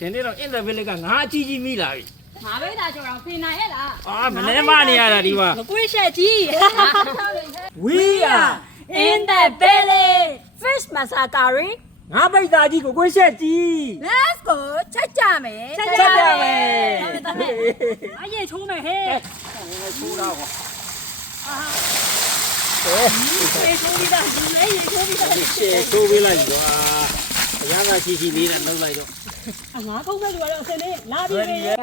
ဒီနေ့တော့အင်တာဗီလကငါအကြီးကြီးမိလာပြီငါပဲဒါကြော်တော့ဖိနိုင်ရဲ့လားအာမနေမနေရတာဒီမှာမကွေးရှက်ကြီး We are in the belly fish masakari ငါပိတ်သားကြီးကိုကိုရှက်ကြီး let's go ချက်ကြမယ် ချက်ကြမယ်အရေးချိုးမယ်ဟဲ့ချိုးတော့ဟောရေချိုးပြီးသားဒီလေရေချိုးပြီးသားရှေ့ချိုးပေးလိုက်ကွာအရသာချီလေးနဲ့နှုတ်လိုက်တော့ငါခုံးမဲ့လူကတော့အစင်းလေးလာပြီပဲ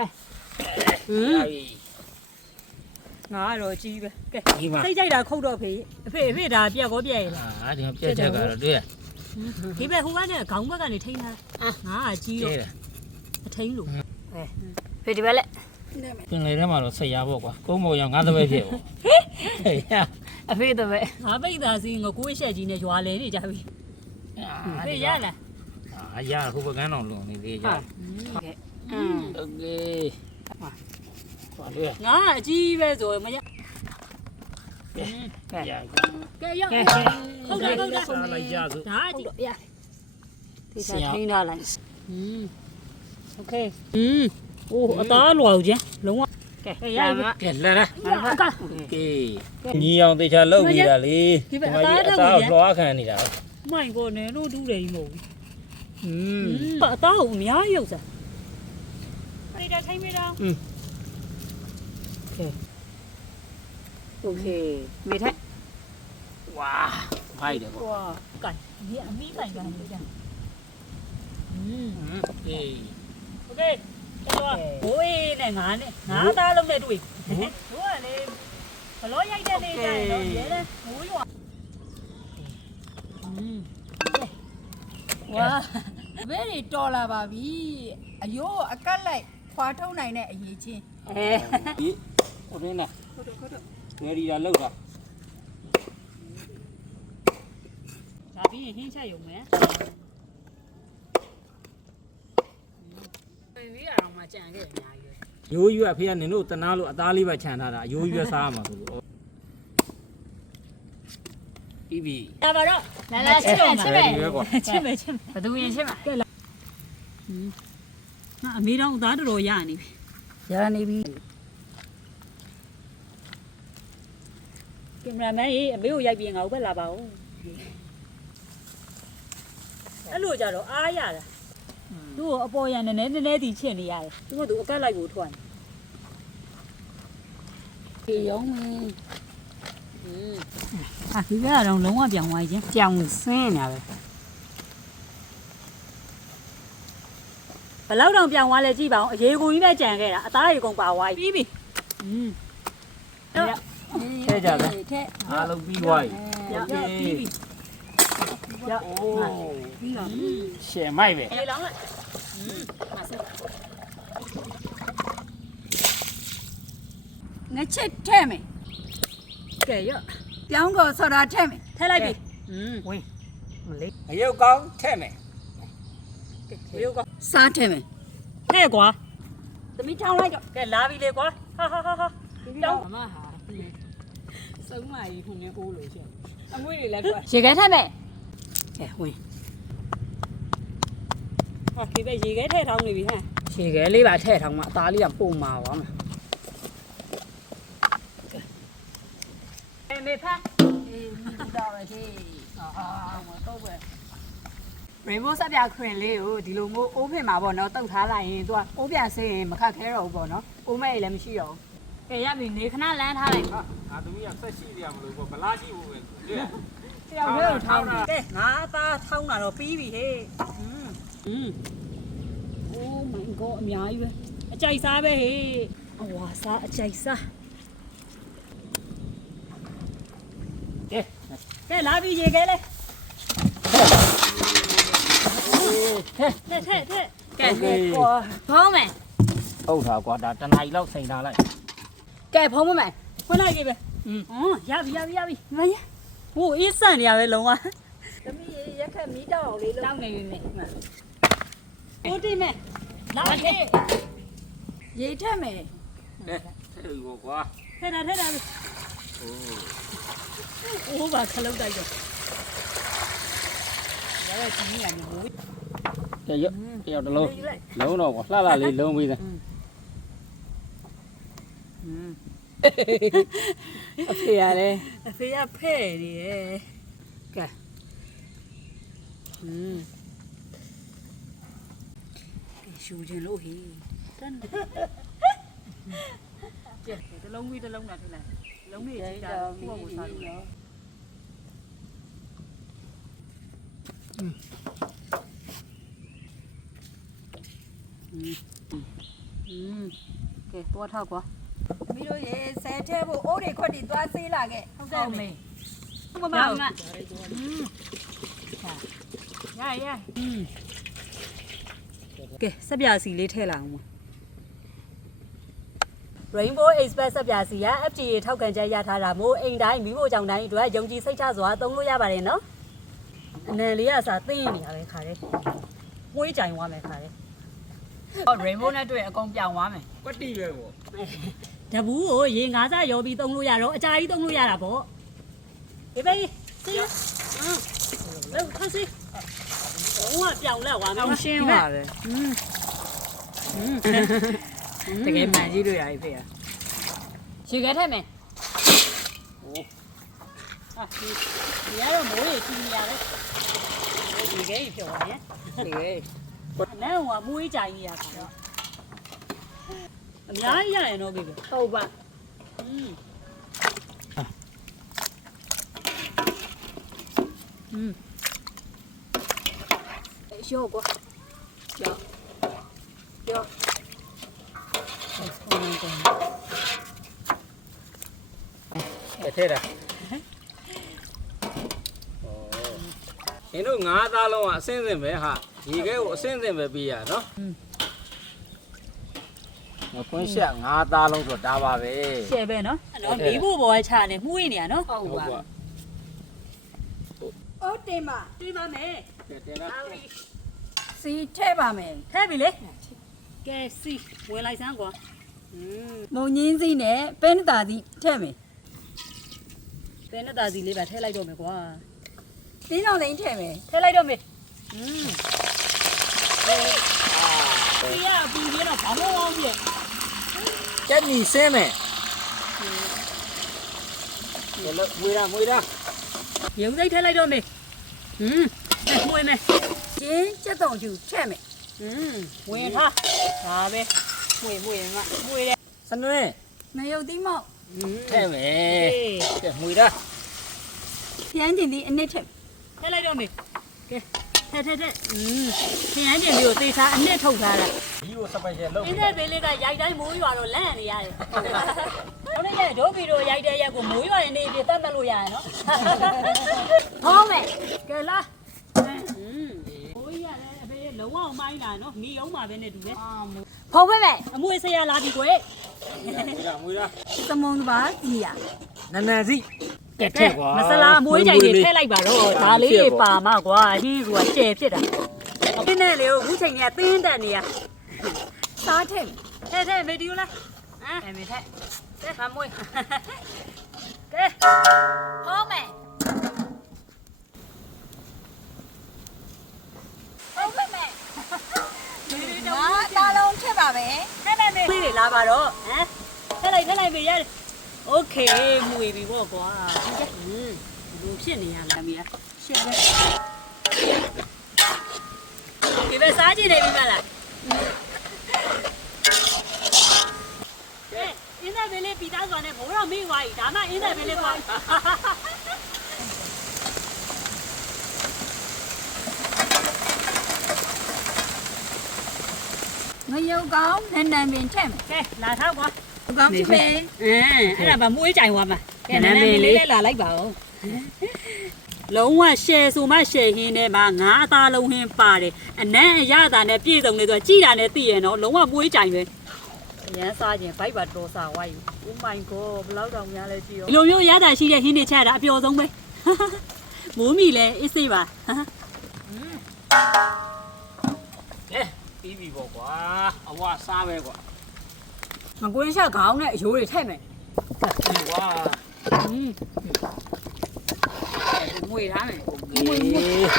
ငါတော့ကြီးပဲကဲစိတ်ကြိုက်တာခုတ်တော့ဖေအဖေဒါပြက်ကောပြက်ရလားဒီမှာပြက်ချက်ကတော့တွေ့ရဒီဘက်ဟိုကနေခေါင်းဘက်ကနေထိန်းတာငါကကြီးတော့အထိန်းလို့ဖေဒီဘက်လက်ပင်လေထဲမှာတော့ဆက်ရပေါ့ကွာကုန်းမော်ရောင်ငါတပည့်ဖြစ်ပေါ့ဟေးအဖေတပည့်ငါပိတ်သားစီငကိုးရှက်ကြီးနဲ့ရွာလဲနေကြပြီဖေရလားရဟိုဘကန်းတော်လွန်နေသေးကြโอเคငါအကြီးပဲဆိုမရကဲရကဲရောက်ဟုတ်တယ်စားလိုက်ကြစို့ဒါဟုတ်တော့ရဒီစားထိန်းထားလိုက်โอเคအိုးအသားလွာဦးချင်းလုံးဝကဲရပြီကဲလာလားကဲညီအောင်တေချာလောက်ပြီးတာလေဒီမှာကြီးအသားလွှားခံနေတာမိုင်ပေါ်နေလို့ဒူးတယ်ကြီးမဟုတ်ဘူးအသားကိုအများကြီးရုပ်စားအဲ့ဒါထိန်းမိတော့โอเคမေထက်ဝါဖိုက်တယ်ပေါ့ဝါကိုင်ဒီအမီးကိုင်ကန်နေကြအေးโอเคတော့ဘိုးအေးနဲ့ငါနဲ့ငါသားလုံးနဲ့တွေ့တို့ကလေဘလောရိုက်တဲ့နေကြတော့ရဲလဲမိုးရွာဝါဘယ်ရီတော်လာပါပြီအယိုးအကတ်လိုက်ခွာထုတ်နိုင်တဲ့အရေးချင်းဒီဟိုတင်းနဲ့ရေဒီလာလောက်တာဒါပြီးရင်ဟင်းချက်ရုံပဲပြီးရအောင်မှကြံခဲ့အများကြီးရိုးရွက်ဖေးကနင်တို့တနာလို့အသားလေးပဲခြံထားတာရိုးရွက်စားရမှာဆိုလို့ပြီးပြီဒါပါတော့လာချစ်မယ်ချစ်မယ်ဘယ်သူရင်ချစ်မှာကဲလာငါအမေတော်သားတော်တော်ရနေပြီရနေပြီကင်မရာမန်ကြီးအမေကိုရိုက်ပြီးငါ့ကိုပဲလာပါဦးအဲ့လိုကြတော့အားရတာသူ့ကိုအပေါ်ရန်နည်းနည်းတီချစ်နေရတယ်သူကသူအကက်လိုက်ကိုထွက်နေဒီရောင်းမင်းဒီကတော့လုံးဝပြောင်းသွားခြင်းပြောင်းဆင်းနေတာပဲဘယ်လောက်တောင်ပြောင်းသွားလဲကြည့်ပါဦးအရေးကိုကြီးပဲကြံခဲ့တာအသားတွေကုန်ပါသွားပြီပြီးထဲကြတယ်အားလုံးပြီးသွားပြီပြီးပြီရအိုးပြီးတော့ရှယ်မိုက်ပဲအေးလောင်းလိုက်ငါချက်ထဲမယ်ကဲရပြောင်းကိုဆော်တာထဲမယ်ထဲလိုက်ပြီဝင်းမလေးအယုတ်ကောင်းထဲမယ်အယုတ်ကောင်းစားထဲမယ်ထဲကွာသမီးထောင်းလိုက်တော့ကဲလာပြီလေကွာဟာတောင်းမဟာစုံမကြီးခုနေအိုးလို့ရှိရင်အမွေးတွေလည်းကွာရေခဲထက်မယ်ကဲဝင်ဟာဒီပဲရေခဲထဲထောင်းနေပြီဟမ်ရေခဲလေးပါထဲထောင်းမှာအသားလေးကပုံမှာပါမှာမေဖာအေးဒီတော့ပဲဒီမတော့ပဲ Rainbow စပြခွင်လေးကိုဒီလိုမျိုးအိုးဖင်မှာပေါ့နော်တုတ်ထားလိုက်ရင်သူကအိုးပြန်ဆေးရင်မခက်ခဲတော့ဘူးပေါ့နော်အိုးမဲ့လည်းမရှိတော့ဘူးကဲရပြီနေခဏလမ်းထားလိုက်ဟာငါသမီးကဆက်ရှိရမလို့ပေါ့ဗလားရှိဘူးပဲတွေ့ဆရာတို့ထောင်းတာကဲငါသားထောင်းတာတော့ပြီးပြီဟေးOh my god အများကြီးပဲအကြိုက်စားပဲဟေးအဝါစားအကြိုက်စားကဲလာပြီရေခဲလေထဲကဲကွာဖုံးမယ်ဟုတ်တာကွာဒါတနားကြီးလောက်စိန်ထားလိုက်ကဲဖုံးမမယ်ဖွင့်လိုက်ပြီပဲရပြီမရဟိုအေးဆန်နေရပဲလုံးဝသမီးရက်ခက်မီးတောက်အောင်လေးတောက်နေပြီမယ်ကိုတိမယ်လာခဲ့ရေထက်မယ်ထဲကိုကွာထဲတာပြီအိုးဘာခလုတ်တိုက်တော့ရတဲ့ချင်းကြီးကနေမိုး ကဲရုပ်တယောက်တစ်လုံးလုံးတော့ကွာလှလှလေးလုံးပြီးသား အဖေရတယ်အဖေကဖဲ့နေတယ်ကဲရှူခြင်းလို့ဟေးတန်းကြည့်တလုံးပြီးတလုံးနဲ့ထလိုက်လုံးလေးကြီးတာကိုယ့်ကိုစားလို့ကဲတော့ထောက်ကွာ မီတို့ရေဆဲထဲဖို့အိုးတွေခွက်တွေသွားဆေးလာခဲ့ ဟုတ်တယ်မေမမရကဲစက်ပြစီလေးထည့်လာအောင် Rainbow Express စက်ပြစီက FDA ထောက်ခံချက်ရထားတာမို့အိမ်တိုင်းမိဖို့ကြောင့်တိုင်းအတွက်ယုံကြည်စိတ်ချစွာသုံးလို့ရပါတယ်နော်အနံလေးကစားသိရင်နေရပဲခါတယ်မွေးကြိုင်သွားမယ်ခါတယ် ဟော Rainbow နဲ့တွေ့အကုန်ပြောင်းသွားမယ် ကွက်တီပဲပေါ့ တဘူးကိုရေငါးစားရောပြီးသုံးလို့ရတော့အကြာကြီးသုံးလို့ရတာပေါ့ဒီဘေးစီလောက်ခါစီဟိုကပြောင်းလက်သွားမယ် အောင်ရှင်းပါပဲတကယ်မှန်ကြီးတွေ့ရပြီဖေရရေခဲထည့်မယ် ဒီကတော့မိုးရေကြီးနေရတယ်ဒီကေးပြောပါရဲ့ ရေခဲ နဲဟိုကမွေးကြိုင်နေရတာတော့အများကြီးရရင်တော့ပြီပဲ ဟုတ်ပါ ရော့ကွာရော့ရော့ ထဲတာဩနင်တို့ငါးသားလုံးကအစင်းစင်ပဲဟာရေခဲကိုအစင်းစင်ပဲပေးရနော်ခွန်းဆက်ငါးသားလုံးဆိုဒါပါပဲ ရှယ်ပဲနော်နော်မီးဖို့ပေါ်ချနေမှုနေရနော် ဟုတ်ပါအိုးတင်ပါ တွေးပါမယ် တင်လား စီထည့်ပါမယ် ထဲပြီလေကဲစီဝင်လိုက်စမ်းကွာ မုံညင်းစီနဲ့ပဲနတာစီထည့်မယ် ပဲနဲ့တာစီလေးပါထဲလိုက်တော့မယ်ကွာ တင်းတော်လိမ့်ထည့်မယ် ထဲလိုက်တော့မယ်ဒီရပူရတော့ဘာမှမအောင်ပြည့် ကျက်နီစင်းမယ်ဒီလိုမွေးတာ ရုံစိတ်ထဲလိုက်တော့မယ်မွေးမယ် ကျင်းစက်တုံကျူထည့်မယ် ဝင်ထားဒါပဲမွေးမွေးတယ် စနွင်း မယုတ်သီးမောက် ထဲမယ်ကဲမွေးတာ ဖျန်းကျင်သီးအနစ်ထည့် ထဲလိုက်တော့မယ်ကဲထဲခင်းရမ်းကျင်လေးကိုသေချာအနှစ်ထုတ်ထားတာ ဒီကိုစပယ်ရှယ်လုပ် အင်းတဲ့ဘေးလေးကရိုက်တိုင်းမိုးရွာတော့လန့်နေရတယ်ဟုတ်တယ်ရဲ့ဒိုးဗီတို့ရိုက်တဲ့ရက်ကိုမိုးရွာနေနေပြတ်မှတ်လို့ရရနော်ဟောမယ်ကဲလားမိုးရတယ်အဖေလုံးဝမိုင်းလာနော်မိအောင်ပါပဲနဲ့တူတယ် ဖုံးပေးမယ် အမွေဆရာလာပြီကွယ် မွေးတာ သမုံပါကြီးရ နန်းနန်းစီကဲ ကဲမဆလာအမွေးကြိုင်တွေထည့်လိုက်ပါတော့ဒါလေးတွေပါမကွာဟင်းကကျဲဖြစ်တာဒီနဲ့လေအခုချိန်ကြီးကသင်းတက်နေရ စားထည့် ထဲမေဒီယိုလားဟမ် မယ်မယ်ထည့် မမွေးကဲ ဖုံးမယ်ဖုံးပေးမယ်ငါတားလုံးထည့်ပါမယ် ထဲမေမေတွေလာပါတော့ဟမ်ထဲလိုက်မေရတယ်โอเคမွေပြီပေါ့ကွာလူဖြစ်နေရလားမီးရှယ်ပဲဒီပဲစားကြည့်နေပြီမလားအင်းတဲ့ဘေးလေးပီသားစွာနဲ့မိုးတော့မေ့သွားပြီဒါမှအင်းတဲ့ဘေးလေးကွာ ငရုတ်ကောင်းနန်းနန်းပင်ထည့်မယ် ကဲလာထောက်ကွာ ကောင်းချစ်မယ် အဲ့ဒါဗမွေးကြိုင်သွားမှာကဲနည်းနည်းလေးလာလိုက်ပါဦးလုံးဝရှယ်ဆိုမှရှယ်ဟင်းထဲမှာငါးအသားလုံးဟင်းပါတယ်အနံ့အရသာနဲ့ပြည့်စုံနေဆိုကြည်တာနဲ့သိရနော်လုံးဝမွေးကြိုင်ပဲအရန်စားခြင်းဘိုက်ပါတော်စားဝိုင်း Oh my god ဘလောက်တောင်များလဲကြည့်ရောဒီလိုမျိုးရတာရှိတဲ့ဟင်းတွေချက်တာအပျော်ဆုံးပဲမိုးမီလဲအစ်စေးပါ ကဲပြီးပြီပေါ့ကွာအဝစားပဲကွာ မကွင်းချက်ခေါင်းနဲ့အယိုးတွေထည့်မယ် ကွာ မွေထားမယ် မွေး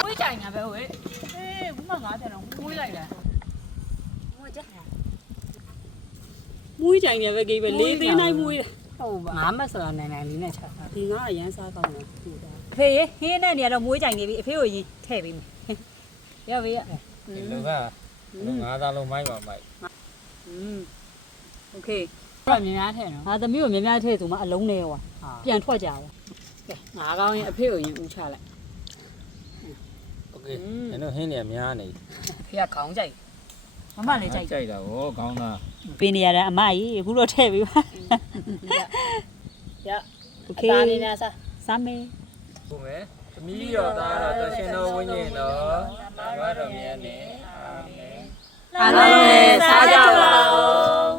မွေးကြိုင်တာပဲဝဲ အေး မှငါးတယ်တော့မွေးလိုက်တာမွေးကြမွေးကြိုင်နေပဲကိပဲလေးသေးနိုင်မွေးတာဟုတ်ပါငါမက်ဆိုတာနိုင်လေးနဲ့ချက်တာဒီငါအရန်စားကောင်းတယ်ဖေးဟင်းနဲ့နေတော့မွေးကြိုင်နေပြီအဖေကိုရင်ထည့်ပေးမယ်ရပြီရ ဒီလိုကငါးသားလုံးမိုက်ပါမိုက် โอเคတော့မြင်များထဲနော်ငါသမီးကိုမြင်များထဲဆိုမှအလုံးနေရောပြန်ထွက်ကြပါကဲငါကောင်းရင်အဖေကိုရင်ဦးချလိုက် โอเคအဲ့တော့ဟင်းနေများနေ ဖေကခေါင်းကြိုက်မမလည်းကြိုက် ကြိုက်တာဗောခေါင်းသား ပင်နေရတဲ့အမကြီးအခုတော့ထည့်ပြီပါရโอเคသားနေနေစားမေး ဟုတ်မယ်သမီးတော်သားတော်တရှင်တော်ဝိညာဉ်တော်ဘာတော်မြတ်နေအာမင် အားလုံးလည်းစားကြပါဦး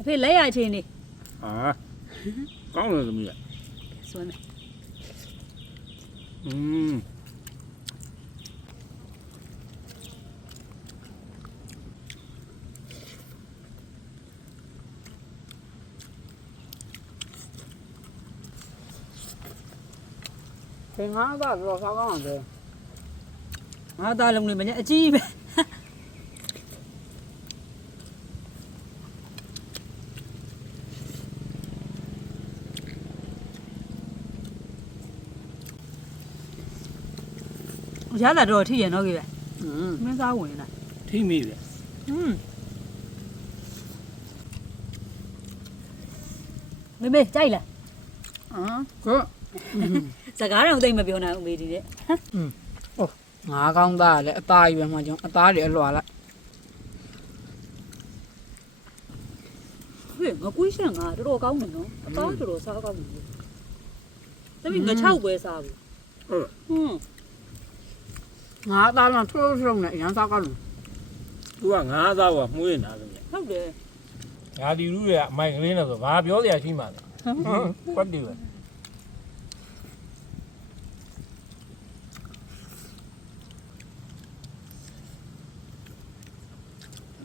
အဖေလက်ရချင်းနေ ဟာကောင်းတယ်သမီးက စွမ်းမယ် သင်္ကားကတော့စားကောင်းတယ် ငါသားလုံးလေးမညအကြီးပဲရလာတော့ထိရနော်ကြီးပဲမင်းစားဝင်လာ ထိမိပဲ မေကြိုက်လား ကို စကားတော့သိမပြောနိုင်ဘူးမေဒီတဲ့ ငါကောင်းသားလည်းအသားကြီးပဲမှကျွန်အသားတွေအလွာလိုက် ဟဲ့ငါကွေးရှန်ငါတော်တော်ကောင်းတယ်နော်အသားတော်တော်စားကောင်းတယ်သမီးငါ6ပဲစားဘူးဟုတ် ငါသားတော့ထိုးထုံနဲ့အရန်စားကောင်းတယ် သူကငါးသားကမှုရနေတာသမီး ဟုတ်တယ် ငါဒီလူတွေကအမိုက်ကလေးနဲ့ဆိုဘာပြောစရာရှိမှလဲကွက်တူပဲ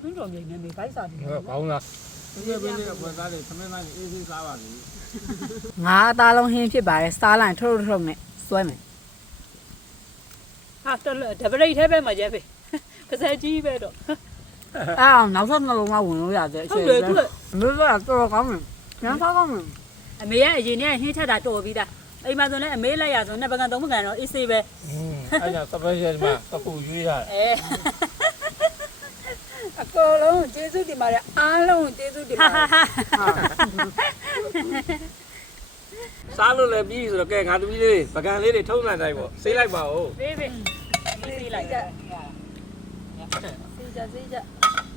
ဘင်းတော်မြေနေမေဘိုက်စားတယ် ခေါင်းသားဒီဘင်းလေးအပွဲသားတွေသမင်းသားတွေအေးအေးစားပါလိမ့် ငါအသားလုံးဟင်းဖြစ်ပါတယ်စားလိုက်ထိုးထုံနဲ့စွဲမယ် ဟာတော်ဒပရိတ်ထဲပဲမှာကျဲဖေကစားကြီးပဲတော့ အောင်နောက်ဆုံးနှလုံးကဝင်လို့ရတယ် ဟုတ်တယ်သူ မျိုးကတော်ကောင်းတယ်ရန်စားကောင်းတယ် အမေရဲ့အရင်နဲ့ဟင်းချက်တာတော်ပြီးသားအိမ်မှာဆိုလည်းအမေလိုက်ရဆိုနှစ်ပကံသုံးပကံတော့အေးဆေးပဲ အဲ့ဒါစပယ်ရှယ်မှာတပူရွေးရတယ် အဲ အကုန်လုံးကျေးဇူးတင်ပါတယ်အားလုံးကျေးဇူးတင်ပါတယ် စားလို့လည်းပြီးဆိုတော့ကဲငါသမီးလေးပကံလေးတွေထုံးလိုက်တိုင်းပေါ့ဆေးလိုက်ပါဦး ဖေးဖေးဆေးလိုက်ကြဆေးကြ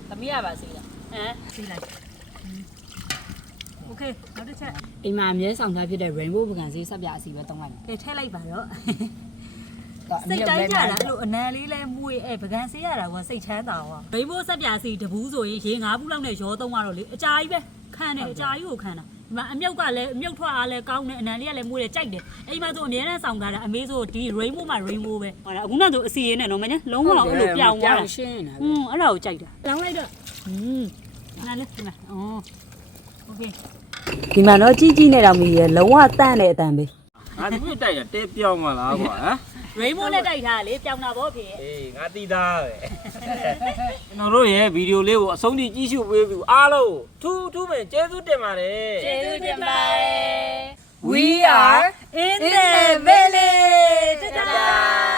သမီးရပါဆေးလားဟမ်ဆေးလိုက်โอเคနောက်တစ်ချက် အိမ်မှာအမြဲဆောင်ထားဖြစ်တဲ့ rainbow ပကံစီးဆက်ပြအစီပဲတုံးလိုက် ကဲထည့်လိုက်ပါတော့စိတ်တိုင်းကြတာအဲ့လိုအနံလေးလဲမွေးပကံဆေးရတာကစိတ်ချမ်းသာရောဘိမိုးဆက်ပြာစီတဘူးဆိုရင်ရေ9ဘူးလောက်နဲ့ရောသုံးတော့လေအကြာကြီးပဲခံတယ်အကြာကြီးကိုခံတာဒီမှာအမြုပ်ကလည်းအမြုပ်ထွက်အားလည်းကောင်းတယ်အနံလေးကလည်းမွေးတယ်ကြိုက်တယ်အိမ်မှာဆိုအများနဲ့ဆောင်ထားတာအမေဆိုဒီ rainbow မှာ rainbow ပဲဟောတာအခုနောက်ဆိုအစီရင်နဲ့နော်မင်းလုံးဝအဲ့လိုပြောင်းသွားတာ ရှင်းနေတာ အဲ့ဒါကိုကြိုက်တာလောင်းလိုက်တော့နားလေးဒီမှာโอเคဒီမှာတော့ကြီးကြီးနဲ့တော့မီးရလုံးဝတန့်တဲ့အတန်ပဲ ငါသမီးတိုက်ရတဲပြောင်းမလားကွာဟမ် rainbow နဲ့တိုက်ထားလေပြောင်းတာဗောဖေ အေးငါတီးသားပဲကျွန်တော်တို့ရဲ့ဗီဒီယိုလေးကိုအဆုံးထိကြည့်ရှုပေးပြီးအားလုံးထူးထူးပဲကျေးဇူးတင်ပါတယ် ကျေးဇူးတင်ပါတယ် We are in the village တတာ